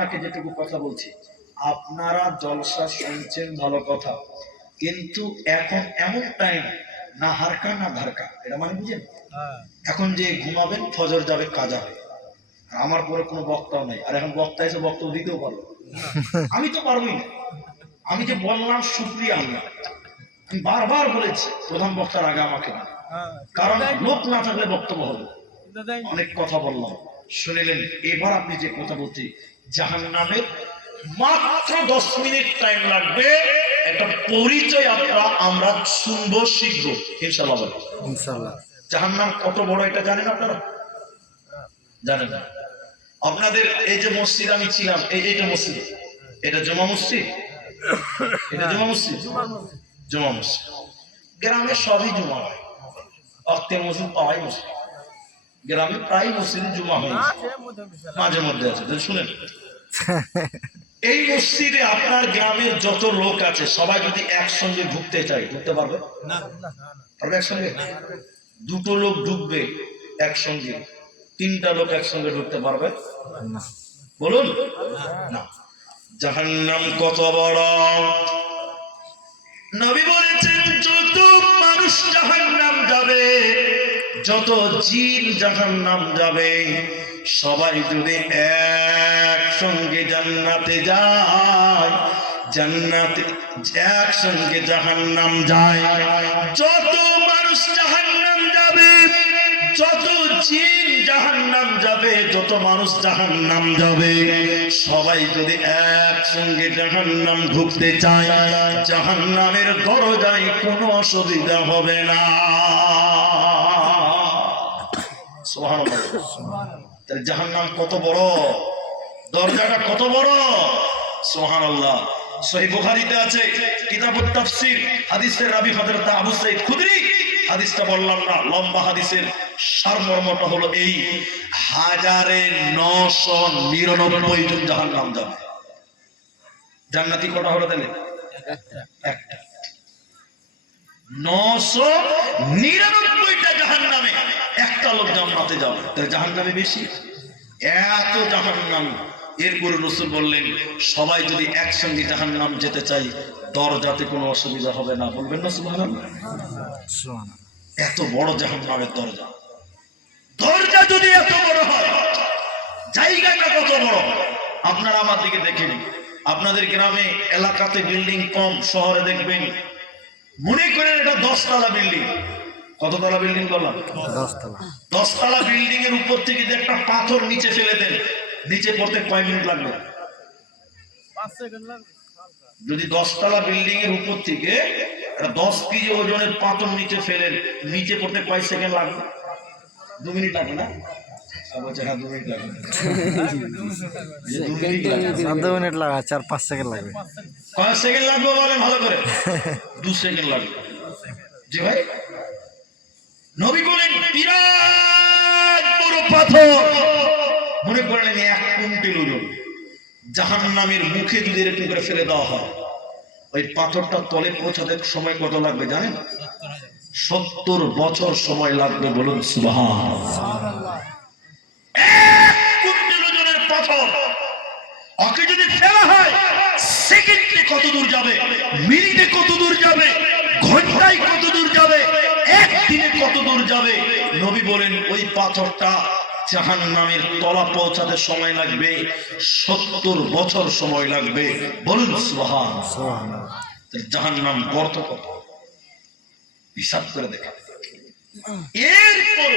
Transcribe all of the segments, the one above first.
আপনাকে যেটুকু কথা বলছি, আপনারা জলসা শুনছেন ভালো কথা, কিন্তু এখন এমন টাইম, না হারকা না ধারকা, এটা মানে বুঝেন? এখন যে ঘুমাবেন, ফজর যাবে, কাজা হবে, আমার পরে কোনো বক্তাও নাই, আর এখন বক্তা এসে বক্তব্য দিতেও পারবো, আমি তো পারবোই না। আমি যে বললাম শুকরিয়া আল্লাহ, আমি বারবার বলেছি প্রধান বক্তার আগে আমাকে না, কারণ লোক না থাকলে বক্তব্য হবে। অনেক কথা বললাম, শুনিলেন। এবার আপনি যে কথা বলছি, জাহান্নামের মাত্র 10 মিনিট টাইম লাগবে, একটা পরিচয় আমরা শুনবো, শিখবো ইনশাআল্লাহ। ইনশাআল্লাহ। জাহান্নাম কত বড় এটা জানেন আপনারা? জানেন না? আপনাদের এই যে মসজিদ আমি ছিলাম, এইটা মসজিদ, এটা জুমা মসজিদ, এটা জুমা মসজিদ, জুমা মসজিদ। গ্রামে সবই জুমা হয়, অক্তে মসজিদ পাওয়াই মসজিদ, গ্রামে প্রায় মসজিদে জুমা হয়, মাঝে মধ্যে আছে। শুনেন, এই মসজিদে আপনার গ্রামের যত লোক আছে সবাই যদি একসঙ্গে ঢুকতে চায়, ঢুকতে পারবে না? পারবে একসঙ্গে? দুটো লোক ঢুকবে একসঙ্গে, তিনটা লোক একসঙ্গে ঢুকতে পারবে না? বলুন না। জাহান্নাম কত বড়! নবী বলেছেন, যত মানুষ জাহান্নাম যাবে, যত জিন জাহান্নাম যাবে, সবাই যদি একসঙ্গে জান্নাতে যায়, জান্নাতে একসঙ্গে জাহান্নাম যায়, যত মানুষ জাহান্নাম যাবে, যত জিন জাহান্নাম যাবে, যত মানুষ জাহান্নাম যাবে, সবাই যদি একসঙ্গে জাহান্নাম ঢুকতে চায়, জাহান্নামের দরজায় কোনো অসুবিধা হবে না। সুবহানাল্লাহ। তাহলে জাহান্নাম কত বড়, দরজাটা কত বড়! সুবহানাল্লাহ। সহিহ বুখারীতে আছে, কিতাবুত তাফসীর, হাদিসের রাবী হযরত আবু সাঈদ খুদরি, হাদিসটা বললাম না, লম্বা হাদিসের সারমর্মটা হলো এই: 1999 জন জাহান্নাম যাবে। জান্নাতি কটা হলো তাহলে? একটা। 999টা জাহান্নামে একটা লোক জান্নাতে যাবে, তাহলে জাহান্নামে বেশি, এত জাহান্নাম। এরপরে রাসূল বললেন, সবাই যদি একসঙ্গে জাহান্নাম যেতে চাই, দরজাতে কোনো অসুবিধা হবে না। বলবেন না সুবহানাল্লাহ? এত বড় জাহান্নামের দরজা, দরজা যদি এত বড় হয়, জায়গাটা কত বড়! আপনারা আমার দিকে দেখেন, আপনাদের গ্রামে এলাকাতে বিল্ডিং কম, শহরে দেখবেন, মনে করেন এটা 10 তলা বিল্ডিং। কত তলা বিল্ডিং বললাম? 10 তলা। 10 তলা বিল্ডিং এর উপর থেকে যদি একটা পাথর নিচে ফেলে দেন, নিচে পড়তে কয় মিনিট লাগবে? 5 সেকেন্ড লাগবে। যদি 10 তলা বিল্ডিং এর উপর থেকে একটা 10 কেজি ওজনের পাথর নিচে ফেলেন, নিচে পড়তে কয় সেকেন্ড লাগবে? 2 মিনিট লাগবে না? আচ্ছা, হ্যাঁ 2 মিনিট লাগবে। 2 মিনিট লাগবে, 4-5 সেকেন্ড লাগবে। কয় সেকেন্ড লাগবে বলেন ভালো করে? 2 সেকেন্ড লাগবে। জি ভাই, নবী বলেন বিরাট বড় পাথর, মনে করেন 1 কুইন্টাল ওজন, জাহান্নামের মুখে যদি এরকম করে ফেলে দেওয়া হয়, ওই পাথরটা তলে পৌঁছাতে সময় কত লাগবে জানেন? 70 বছর সময় লাগবে। বলুন সুবহানাল্লাহ। 1 কুইন্টাল ওজনের পাথর, ওকে যদি ফেলা হয়, সেকেন্ডে কত দূর যাবে, মিনিটে কত দূর যাবে, ঘন্টায় কত দূর যাবে, একদিনে কত দূর যাবে! নবী বলেন ওই পাথরটা জাহান্নামের তলা পৌঁছাতে সময় লাগবে 70 বছর সময় লাগবে। বলুন সুবহানাল্লাহ। জাহান্নাম গর্ত কত, হিসাব করে দেখেন। এরপর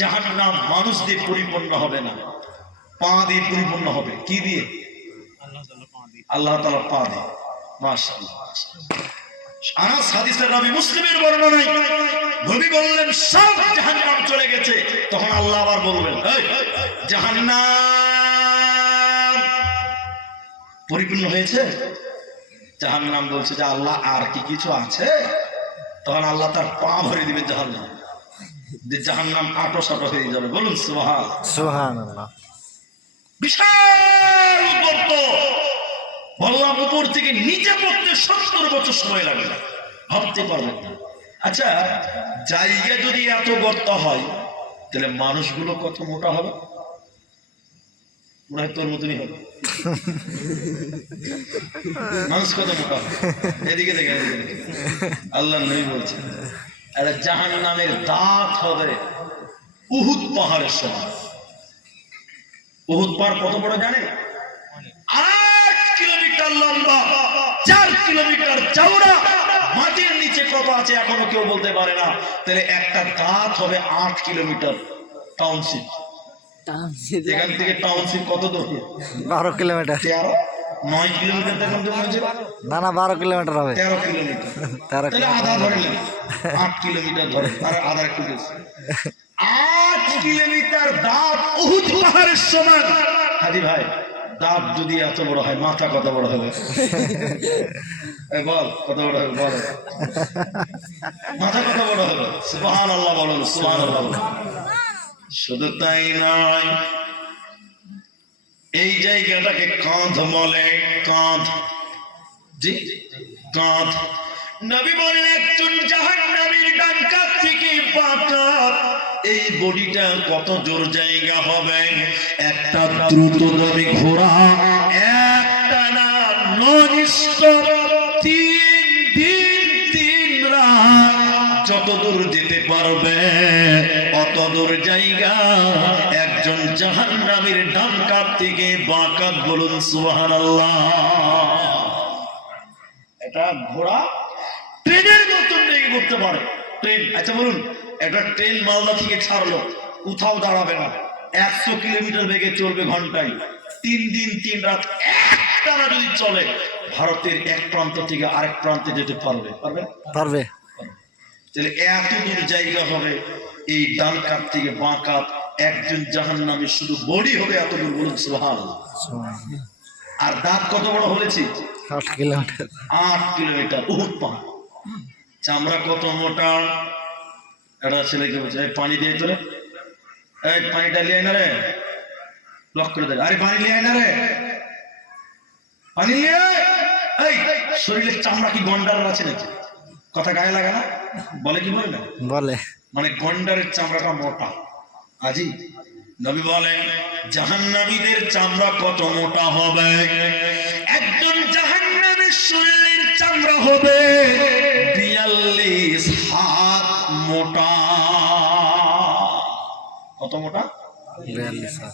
জাহান্নাম মানুষ দিয়ে পরিপূর্ণ হবে না, পা দিয়ে পরিপূর্ণ হবে। কি দিয়ে? আল্লাহ তাআলা পা দিয়ে। মাশাআল্লাহ। আনাস হাদিসের রাবী, মুসলিমের বর্ণনায় নবী বললেন সব জাহান্নাম চলে গেছে, তখন আল্লাহ আবার বলবেন, এই জাহান্নাম পরিপূর্ণ হয়েছে? জাহান্নাম বলছে যে আল্লাহ আর কি কিছু আছে? তখন আল্লাহ তার পা ভরে দিবেন জাহান্নাম, যে জাহান্নাম আটো সাটো হয়ে যাবে। বলুন সুবহানাল্লাহ। বিশাল গর্ত, বললাম উপর থেকে নিচে পড়তে 70 বছর সময় লাগবে, ভাবতে পারবেন না। আচ্ছা, জায়গা যদি এত গর্ত হয়, তাহলে মানুষগুলো কত মোটা হবে? মনে হয় তোর মতনই হবে। মানুষ কত মোটা, এদিকে দেখে আল্লাহ নবী বলছে আরে জাহান্নামের দাঁত হবে উহুদ পাহাড়ের সমান। উহুদ পাহাড় কত বড় জানেন? 8 কিলোমিটার লম্বা, 4 কিলোমিটার চওড়া। মাটির নিচে কত আছে এখনো কেউ বলতে পারে না। তাহলে একটা দাঁত হবে 8 কিলোমিটার। টাউনশিপ, এখান থেকে টাউনশিপ কত দূর? 12 কিলোমিটার। 9 কিলোমিটার দেখুন তো মনে হচ্ছে। না না 12 কিলোমিটার হবে। 13 কিলোমিটার। তাহলে আধা ধরলেন, 8 কিলোমিটার ধরে আর আধা একটু বেশি। 8 কিলোমিটার দাঁত উহুদ পাহাড়ের সমান। হাজি ভাই, দাঁত যদি এত বড় হয় মাথা কত বড় হবে? বল কত বড় হবে, বল মাথা কত বড় হবে? সুবহানাল্লাহ বলুন, সুবহানাল্লাহ। শুধু তাই নয়, এই জায়গাটাকে কাঁধ বলে, কাঁধ। জি, কাঁধ। নবী বলেন একজন জাহান্নামীর ডান কাঁধ থেকে বাঁ কাঁধ, এই বডিটা কত জোর জায়গা হবে? একটা দ্রুতগামী ঘোড়া একটা না নন-স্টপ 3 দিন 3 রাত যত দূর যেতে পারবে অত দূর জায়গা একজন জাহান্নামীর ডান কাঁধ থেকে বাঁ কাঁধ, বলুন সুবহানাল্লাহ। এটা ঘোড়া ট্রেনের মতন বেগে করতে পারে। ট্রেন, আচ্ছা বলুন, একটা ট্রেন মালদা থেকে ছাড়লো, কোথাও দাঁড়াবে না, 100 কিলোমিটার বেগে চলবে ঘন্টায়, 3 দিন 3 রাত একটানা যদি চলে, ভারতের এক প্রান্ত থেকে আরেক প্রান্তে যেতে পারবে? পারবে? পারবে। তাহলে এত দূর জায়গা হবে এই ডান কাঁধ থেকে বাঁ কাঁধ, একজন জাহান্নামী শুধু বডি হবে এত দূর, বলুন সুবহানাল্লাহ। আর দাঁত কত বড় বলেছি? 8 কিলোমিটার। 8 কিলোমিটার উহুদ পাহাড়। চামড়া কত মোটা? একটা ছেলেকে বলছে পানি দিয়ে তোরে, এই পানিটা লিয়ে আয় না রে, লক করে দেয়, আরে পানি লিয়ে আয় না রে, পানি লিয়ে আয়। এই শরীরের চামড়া কি গন্ডারের আছে নাকি? কথা গায়ে লাগা না? বলে কি বলে না? বলে। মানে গন্ডারের চামড়াটা মোটা। আজি নবী বলেন জাহান্নামীদের চামড়া কত মোটা হবে? একজন জাহান্নামীর শরীরের চামড়া হবে 42 হাত মোটা। কত মোটা?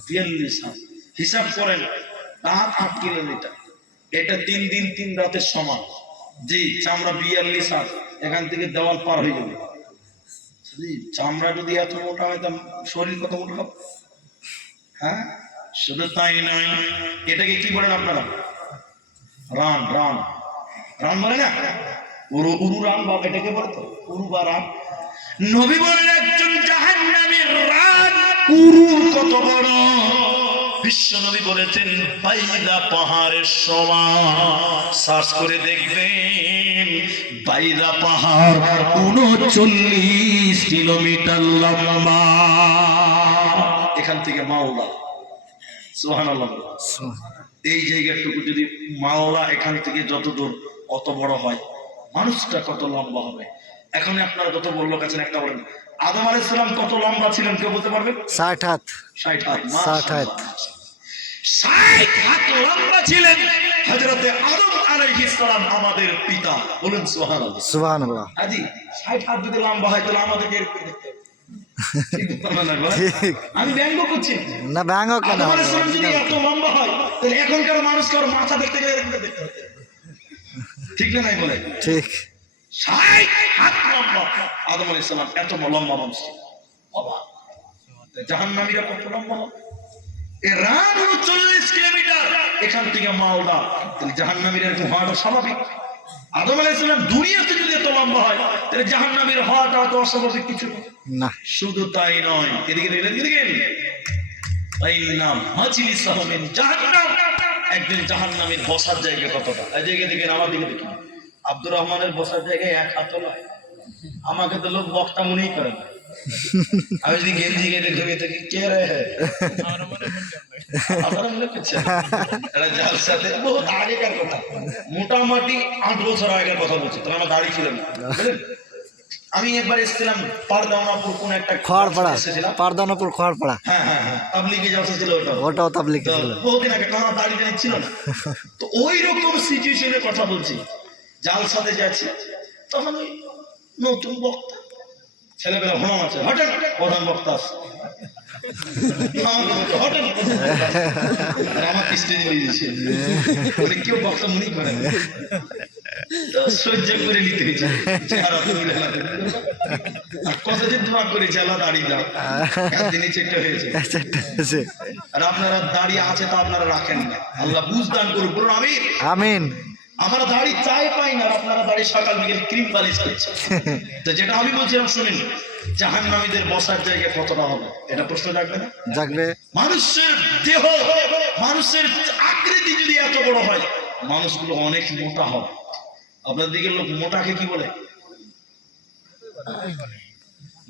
42 হাত। হিসাব করেন, দাঁত 8 কিলোমিটার, এটা 3 দিন 3 রাতের সমান। জি, চামড়া 42 হাত, এখান থেকে দেওয়াল পার হয়ে যাবে। চামড়া যদি এত মোটা হয় তা শরীর কত মোটা হবে? হ্যাঁ, শুধু তাই নয়, এটাকে কি বলেন আপনারা? রান, রান, রান বলে না? উরু, উরু রান, বা এটাকে বলে তো উরু বা রান। নবী বলেন একজন জাহান্নামীর রান উরু কত বড়? বিশ্ব নবী বলেছেন বাইদা পাহাড়ের সমান। সার্চ করে দেখবেন বাইদা পাহাড় 39 কিলোমিটার লম্বা। এখান থেকে মাওলা, সুবহানাল্লাহ, এই জায়গাটুকু যদি মাওলা এখান থেকে যত দূর অত বড় হয়, মানুষটা কত লম্বা হবে? এখন আপনারা যত বড় লোক আছেন একটা বলেন, আদম আলাইহিস সালাম কত লম্বা ছিলেন কেউ বলতে পারবেন? 60 হাত। 60 হাত। 60 হাত। 60 হাত লম্বা ছিলেন হযরতে আদম আলাইহিস সালাম, আমাদের পিতা, বলুন সুবহানাল্লাহ। সুবহানাল্লাহ। আজি 60 হাত যদি লম্বা হয় তাহলে আমাদেরকে এরকম দেখতে হবে। আমি ব্যঙ্গ করছি না, ব্যঙ্গ কেন? আদম আলাইহিস সালাম যদি এত লম্বা হয় তাহলে এখনকার মানুষকে ওর মাথা দেখতে গেলে এরকম দেখতে হবে, ঠিক না? নাই বলে ঠিক। 60 হাত লম্বা আদম আলাইহিস সালাম, এত লম্বা মানুষ। বাবা, জাহান্নামীরা কত লম্বা হবে? এর রান 39 কিলোমিটার এখান থেকে মালদা। তাহলে জাহান্নামীর এরকম হওয়াটা স্বাভাবিক? আদম আলাইহিস সালাম দুনিয়াতে যদি এত লম্বা হয় তাহলে জাহান্নামীর হওয়াটা তো অস্বাভাবিক কিছু না। শুধু তাই নয়, এদিকে দেখলেন, এদিকে আইনা মাজলিসাহু মিন জাহান্নাম, একদিন জাহান্নামীর বসার জায়গা কতটা? এই জায়গা থেকে আমার দিকে দেখুন, আব্দুর রহমানের বসার জায়গায় 1 হাত নয়। আমাকে তো লোক বক্তা মনেই করে না। আমি যদি গেঞ্জি গেঁথে ঘুমিয়ে থাকি, কে রে আমার মনে করছে এটা জালসাতে বহুত আগেকার কথা, মোটামুটি 8 বছর আগের কথা বলছি, তখন আমার দাড়ি ছিল না, বুঝলেন? আমি একবার এসেছিলাম পারদাওনাপুর কোন একটা খড়পাড়া, এসেছিলাম। পারদানাপুর খড়পাড়া, হ্যাঁ হ্যাঁ হ্যাঁ, তাবলিগে যাওয়া ছিল ওটা। ওটাও তাবলিগ তো ছিল। বহুদিন আগে কারণ দাড়ি টাড়ি ছিল না। তো ওই রকম সিচুয়েশনের কথা বলছি, জালসাতে যাচ্ছি, তখন ওই নতুন বক্তা ছেলেবেলা হলাম আছে, হঠাৎ প্রধান বক্তা আসছে, আমাকে বলছে, হঠাৎ প্রধান বক্তা আসছে। আর আমাকে স্টেজে নিয়ে দিয়েছে, বলে কেউ বক্তা মনে করে না। তো সহ্য করে নিতে হয়েছে, চেহারা তুলে না তুলে। আর কতদিন দোয়া করেছে, আল্লাহ দাড়ি দাও, একদিনই চেকটা হয়েছে। আর আপনারা দাড়ি আছে তো আপনারা রাখেন না, আল্লাহ বুঝ দান করুন, বলুন আমিন। আমিন। আমরা দাড়ি চাই পাই না, আর আপনারা দাড়ি সকাল বিকেল ক্রিম পালিশ করছেন। তো যেটা আমি বলছিলাম শুনেন, জাহান্নামীদের বসার জায়গা কতটা হবে, এটা প্রশ্ন জাগবে না? জাগবে। মানুষের দেহ, মানুষের আকৃতি যদি এত বড় হয়, মানুষগুলো অনেক মোটা হবে। আপনার দিকে লোক মোটাকে কি বলে?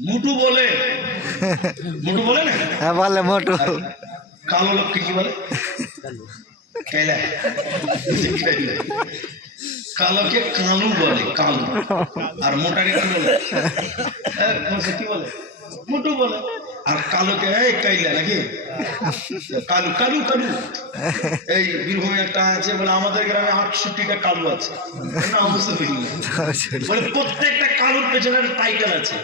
মুটু বলে, মুটু বলে না? হ্যাঁ বলে মোটু। আর কালো লোককে কি বলে? কাইলা। কাইলা। কালোকে কালু বলে, কালু। আর মোটাকে কি বলে? কি বলে? মুটু বলে। আর কালোকে এই কাইলা নাকি? কালু কালু কালু। এই বীরভূমে একটা আছে বলে আমাদের গ্রামে 68টা কালু আছে। না অবস্থা বলে প্রত্যেকটা কালুর পেছনে একটা টাইটেল আছে,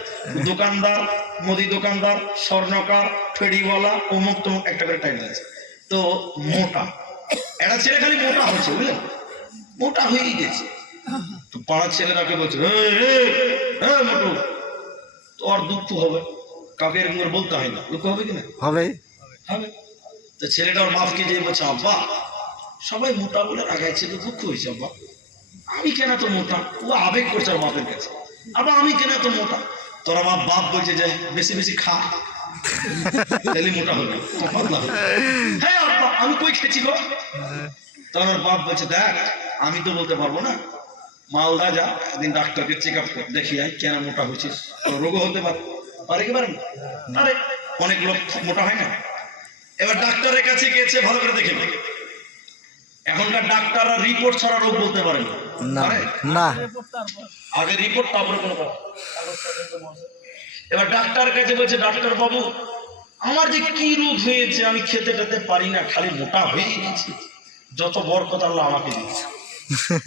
দোকানদার, মুদি দোকানদার, স্বর্ণকার, ফেরিওয়ালা, অমুক তমুক একটা করে টাইটেল আছে। তো মোটা একটা ছেলে খালি মোটা হচ্ছে, বুঝলেন, মোটা হয়েই গেছে। তো পাড়ার ছেলেরাকে বলছে, মোটু, তোর দুঃখ হবে, কাকে এরকম করে বলতে হয় না, দুঃখ হবে কিনা? হবে। হবে। তো ছেলেটা ওর বাপকে যেয়ে বলছে, আব্বা সবাই মোটা বলে রাগাইছে, তো দুঃখ হয়েছে আব্বা, আমি কেন তো মোটা? ও আবেগ করছে ওর বাপের কাছে, আবার আমি কেন তো মোটা? তোর আমার বাপ বলছে যে বেশি বেশি খা, তাহলে মোটা হবে, পাতলা হবে। হ্যাঁ আব্বা, আমি কই খেয়েছি গো? তখন ওর বাপ বলছে, দেখ আমি তো বলতে পারবো না, মালদা যা, একদিন ডাক্তারকে চেক আপ কর, দেখি আয় কেন মোটা হয়েছিস, রোগও হতে পারে, পারে কি পারে না? আরে অনেক লোক মোটা হয় না। এবার ডাক্তারের কাছে গিয়েছে, ভালো করে দেখে, এখনকার ডাক্তাররা রিপোর্ট ছাড়া রোগ বলতে পারে না না, না, আগে রিপোর্ট তারপরে কোনো কথা। এবার ডাক্তার কাছে বলছে, ডাক্তার বাবু আমার যে কি রোগ হয়েছে, আমি খেতে টেতে পারি না, খালি মোটা হয়ে গেছি, যত বরকত আল্লাহ আমাকে দিয়েছে।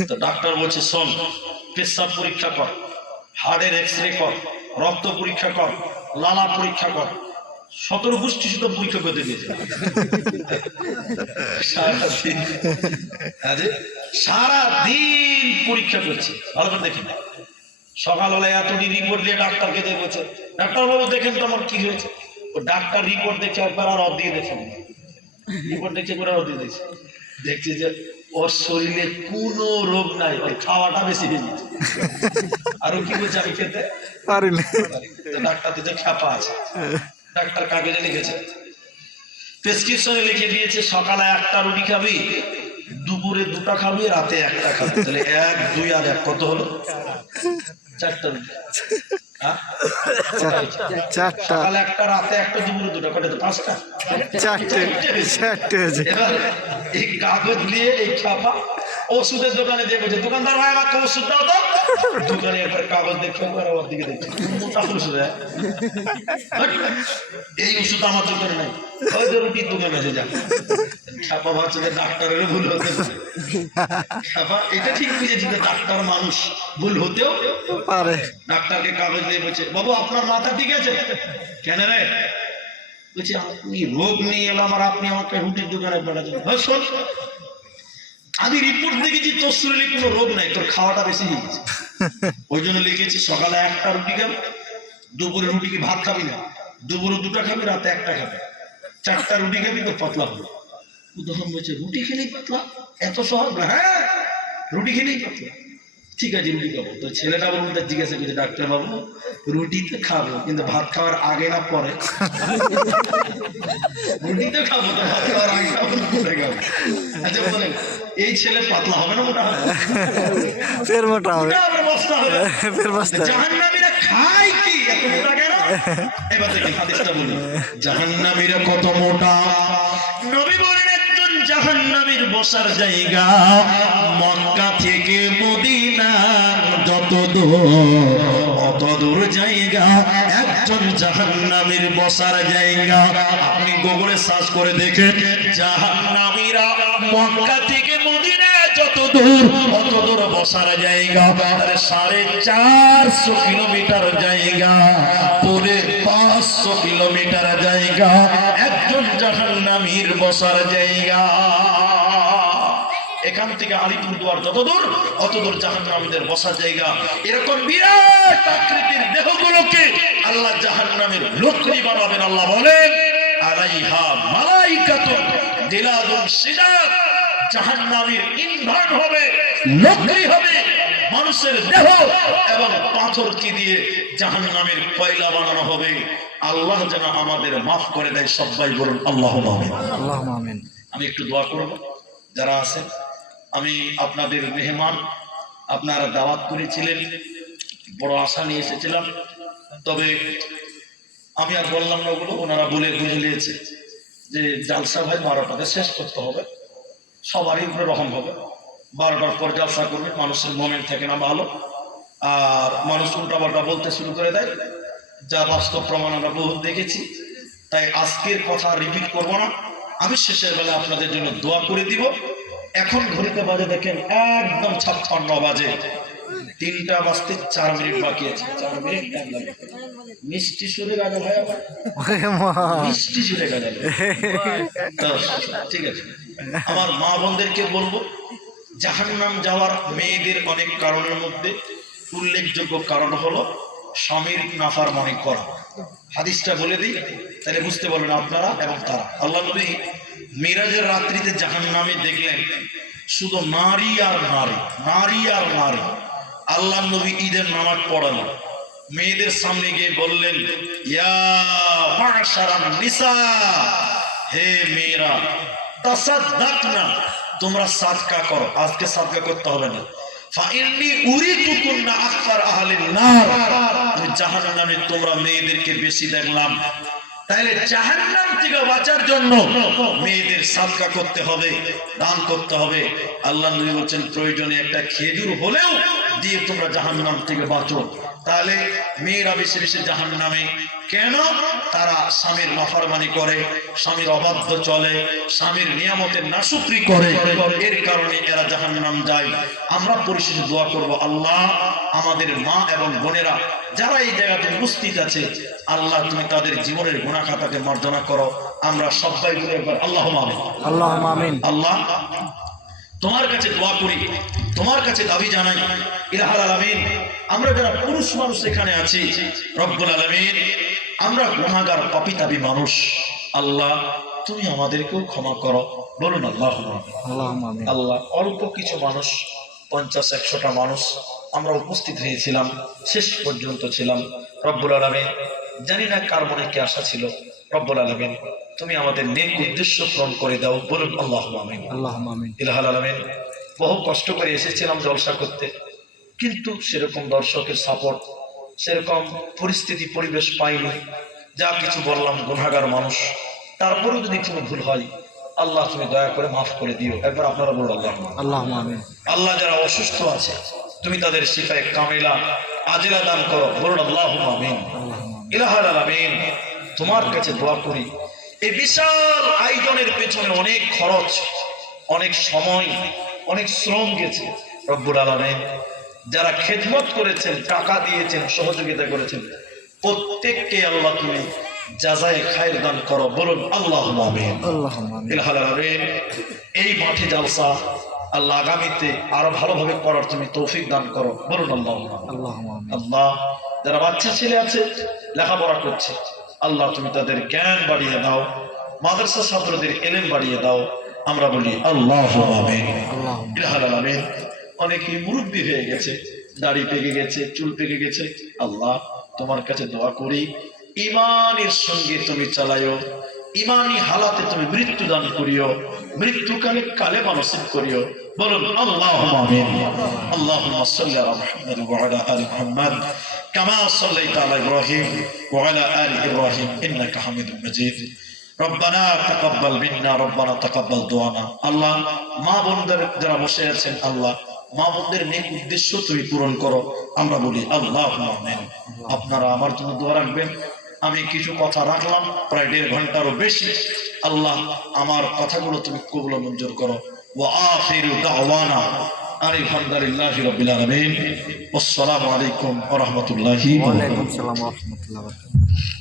তো ডাক্তার বলছে, শোন, পেশাব পরীক্ষা কর, হাড়ের এক্সরে কর, রক্ত পরীক্ষা কর, লালা পরীক্ষা কর, 17 গোষ্ঠী শুধু পরীক্ষা করতে দিয়েছে। সারাদিন পরীক্ষা করছে, ভালো করে দেখি। সকালবেলায় এতটি রিপোর্ট দিয়ে ডাক্তারকে দিয়ে বলছে, ডাক্তার বাবু দেখেন তো আমার কি হয়েছে। ও ডাক্তার রিপোর্ট দেখে একবার আর অর্ধেক দেখে, রিপোর্ট দেখে একবার অর্ধেক দেখছে, দেখছে যে ওর শরীরে কোনো রোগ নাই, ওর খাওয়াটা বেশি হয়ে গেছে। আর ও কি বলছে, আমি খেতে পারি না। তো ডাক্তার তো খ্যাপা আছে, ডাক্তার কাগজে লিখেছে, প্রেসক্রিপশনে লিখে দিয়েছে, সকালে 1টা রুটি খাবি, দুপুরে 2টা খাবি, রাতে 1টা খাবি, তাহলে 1 2 আর 1 কত হলো? 4টা রুটি। সকালে 1টা, রাতে 1টা, দুপুরে 2টা, কটা তো 5টা, 4টে হয়েছে। এবার এই কাগজ নিয়ে এই ছাপা ওষুধের দোকানে দিয়ে বলছে, দোকানদার ভাই আমাকে ওষুধ দাও তো। দোকানে একবার কাগজ দেখে ওর দিকে দেখছে, মোটা ওষুধ, এই ওষুধ আমার দোকানে নাই, ওই যে রুটির দোকানে আছে, যা। ছাপা ভাবছে যে ডাক্তারেরও ভুল হতে পারে, ছাপা এটা ঠিক বুঝেছি যে ডাক্তার মানুষ, ভুল হতেও পারে। ডাক্তারকে কাগজ দিয়ে বলছে, বাবু আপনার মাথা ঠিক আছে? কেন রে? বলছে, আপনি রোগ নিয়ে এলাম আর আপনি আমাকে রুটির দোকানে পাঠাচ্ছেন। শোন, আমি রিপোর্ট দেখেছি তোর শরীরে কোনো রোগ নাই, তোর খাওয়াটা বেশি হয়ে গেছে, ওই জন্য লিখেছি সকালে 1টা রুটি খাবি, দুপুরে রুটি কি ভাত খাবি না, দুপুরে 2টা খাবি, রাতে 1টা খাবি, 4টা রুটি খাবি, তো পাতলা হবে। তখন বলছে, রুটি খেলেই পাতলা, এত সহজ না? হ্যাঁ, রুটি খেলেই পাতলা। ঠিক আছে, রুটি খাবো। তো ছেলেটা বলুন, জিজ্ঞাসা করছে, ডাক্তার বাবু রুটি তো খাবো, কিন্তু ভাত খাওয়ার আগে না পরে? রুটি তো খাবো, তো ভাত খাওয়ার আগে না পরে খাবো? আচ্ছা বলেন, এই ছেলে পাতলা হবে না মোটা হবে? ফের মোটা হবে, বস্তা হবে, ফের বস্তা। জাহান্নামীরা খায় কি এত মোটা কেন? এবার দেখেন হাদিসটা বলি, জাহান্নামীরা কত মোটা। নবী বলেন, একজন জাহান্নামীর বসার জায়গা মক্কা থেকে মদিনা যত দূর, অত দূর জায়গা একজন জাহান্নামীর বসার জায়গা। আপনি গুগলে সার্চ করে দেখেন জাহান্নামীরা মক্কা থেকে মদিনা যত দূর অত দূর বসার জায়গা। তাহলে 450 কিলোমিটার জায়গা, পুরে 500 কিলোমিটার জায়গা একজন জাহান্নামীর বসার জায়গা। এখান থেকে আলিপুরদুয়ার যত দূর অত দূর জাহান্নামীদের বসার জায়গা। এরকম বিরাট আকৃতির দেহগুলোকে আল্লাহ জাহান্নামের লোকরি বানাবেন। আল্লাহ বলেন আলাইহা মালাইকাতুন দিলাদুন শিদাদ, জাহান্নামের ইন্ধন হবে, লোকরি হবে মানুষের দেহ, এবং পাথর কি দিয়ে জাহান্নামের কয়লা বানানো হবে। আল্লাহ যেন আমাদের মাফ করে দেয়। সবাই বলুন আল্লাহুম্মা আমিন। আল্লাহুম্মা আমিন। আমি একটু দোয়া করব। যারা আছেন, আমি আপনাদের মেহমান, আপনারা দাওয়াত করেছিলেন, বড় আশা নিয়ে এসেছিলাম, তবে আমি আর বললাম না ওগুলো, ওনারা বলে বুঝে নিয়েছে যে জালসা ভাই 12টাতে শেষ করতে হবে, সবারই উপরে রহম হবে। 12টার পর জালসা করবে, মানুষের মোমেন্ট থাকে না ভালো, আর মানুষ উল্টাপাল্টা বলতে শুরু করে দেয়, যা বাস্তব প্রমাণ আমরা বহু দেখেছি। তাই আজকের কথা রিপিট করব না। আমি শেষের বেলা আপনাদের জন্য দোয়া করে দিব। এখন ঘড়িতে বাজে দেখেন একদম 56 বাজে, 3টা বাজতে 4 মিনিট বাকি আছে। 4 মিনিট টাইম লাগে। মিষ্টি সুরে গাজা ভাই, আবার মিষ্টি সুরে গাজা। ঠিক আছে, আমার মা বোনদেরকে বলবো, জাহান্নাম যাওয়ার মেয়েদের অনেক কারণের মধ্যে উল্লেখযোগ্য কারণ হলো স্বামীর নাফরমানি করা। হাদিসটা বলে দিই, তাহলে বুঝতে পারবেন আপনারা এবং তারা। আল্লাহ নবী মিরাজের রাত্রিতে জাহান্নামে দেখলেন শুধু নারী আর নারী, নারী আর নারী। আল্লাহ নবী ঈদের নামাজ পড়ালেন, মেয়েদের সামনে গিয়ে বললেন, ইয়া মাশারান নিসা, হে মেয়েরা, তাসাদদাকনা, তোমরা সাদকা করো। আজকে সাদকা করতে হবে না। ফাইন্নী উরিতুকুন্না আকসার আহলিন নার, আমি জাহান্নামে তোমরা মেয়েদেরকে বেশি দেখলাম। তাহলে জাহান্নাম থেকে বাঁচার জন্য মেয়েদের সাদকা করতে হবে, দান করতে হবে। আল্লাহ নবী বলেন প্রয়োজনে একটা খেজুর হলেও দিয়ে তোমরা জাহান্নাম থেকে বাঁচো। তাহলে মেয়েরা বেশি বেশি জাহান্নামে কেন? তারা স্বামীর নাফরমানি করে, স্বামীর অবাধ্য চলে, স্বামীর নিয়ামতের নাশুকরি করে, এর কারণে এরা জাহান্নাম যায়। আমরা পরিশেষে দোয়া করব, আল্লাহ আমাদের মা এবং বোনেরা যারা এই জায়গাতে উপস্থিত আছে, আল্লাহ তুমি তাদের জীবনের গুনাহ খাতাকে মার্জনা করো। আমরা সবাই বলে একবার আল্লাহুম্মা আমিন। আল্লাহুম্মা আমিন। আল্লাহ তোমার কাছে দোয়া করি, তোমার কাছে দাবি জানাই, ইলাহুল আলামিন, আমরা যারা পুরুষ মানুষ এখানে আছি, রব্বুল আলামিন, আমরা গুনাহগার পাপী মানুষ, আল্লাহ তুমি আমাদেরকেও ক্ষমা করো। বলুন আল্লাহুম্মা আমিন। আল্লাহ অল্প কিছু মানুষ, 50-100টা মানুষ আমরা উপস্থিত হয়েছিলাম, শেষ পর্যন্ত ছিলাম। রব্বুল আলামিন, জানি না কার মনে কি আশা ছিল, রব্বুল আলামিন তুমি আমাদের নেক উদ্দেশ্য পূরণ করে দাও। বলুন আল্লাহুম্মা আমিন। আল্লাহুম্মা আমিন। ইলাহুল আলামিন, বহু কষ্ট করে এসেছিলাম জলসা করতে, কিন্তু সেরকম দর্শকের সাপোর্ট, সেরকম পরিস্থিতি পরিবেশ পাইনি। যা কিছু বললাম, গুনাহগার মানুষ, তারপরেও যদি কোনো ভুল হয়, আল্লাহ তুমি দয়া করে মাফ করে দিও। একবার আপনারা বলুন আল্লাহুম্মা আমিন। আল্লাহ যারা অসুস্থ আছে, তুমি তাদের শিফায়ে কামিলা আজেলা দান করো। বলুন আল্লাহুম্মা আমিন। ইলাহুল আলামিন, তোমার কাছে দোয়া করি, এই বিশাল আয়োজনের পেছনে অনেক খরচ, অনেক সময়, অনেক শ্রম গেছে। রব্বুল আলামিন, যারা খেদমত করেছেন, টাকা দিয়েছেন, সহযোগিতা করেছেন, প্রত্যেককে আল্লাহ তুমি জাযায়ে খায়র দান করো। বলুন আল্লাহুম্মা আমিন। ইলাহুল আলামিন, এই মাঠে জালসা আল্লাহ আগামীতে আরো ভালোভাবে করার তুমি তৌফিক দান করো। বলুন আল্লাহুম্মা আমিন। আল্লাহ যারা বাচ্চা ছেলে আছে, লেখাপড়া করছে, আল্লাহ তুমি তাদের জ্ঞান বাড়িয়ে দাও, মাদ্রাসা ছাত্রদের ইলম বাড়িয়ে দাও। আমরা বলি আল্লাহুম্মা আমিন। ইলাহুল আলামিন, অনেকেই মুরব্বী হয়ে গেছে, দাড়ি পেকে গেছে, চুল পেকে গেছে, আল্লাহ তোমার কাছে দোয়া করি, ইমানের সঙ্গে তুমি চালাইও, ইমানি হালাতে তুমি মৃত্যু দান করিও, মৃত্যুকালে কালেমা নসিব করিও। বলুন আল্লাহুম্মা আমিন। আল্লাহুম্মা সাল্লি আলা মুহাম্মাদ ওয়া আলা আলি মুহাম্মাদ কামা সাল্লাইতা আলা ইব্রাহিম ওয়া আলা আলি ইব্রাহিম ইন্নাকা হামিদুম মাজিদ। রব্বানা তাকাব্বাল মিন্না, রব্বানা তাকাব্বাল দুআনা। আল্লাহ মা বোনদের যারা বসে আছেন, আল্লাহ মা বোনদের নেক উদ্দেশ্য তুমি পূরণ করো। আমরা বলি আল্লাহুম্মা আমিন। আপনারা আমার জন্য দোয়া রাখবেন। আমি কিছু কথা রাখলাম, প্রায় 1.5 ঘন্টারও বেশি। আল্লাহ আমার কথাগুলো তুমি কবুল ও মঞ্জুর করো। ওয়া আখিরু দাওয়ানা আলহামদুলিল্লাহি রাব্বিল আলামিন। আসসালামু আলাইকুম ওয়া রাহমাতুল্লাহি ওয়া ওয়ালাইকুম বারাকাতুহু। সালাম ওয়া রাহমাতুল্লাহি ওয়া বারাকাতুহু।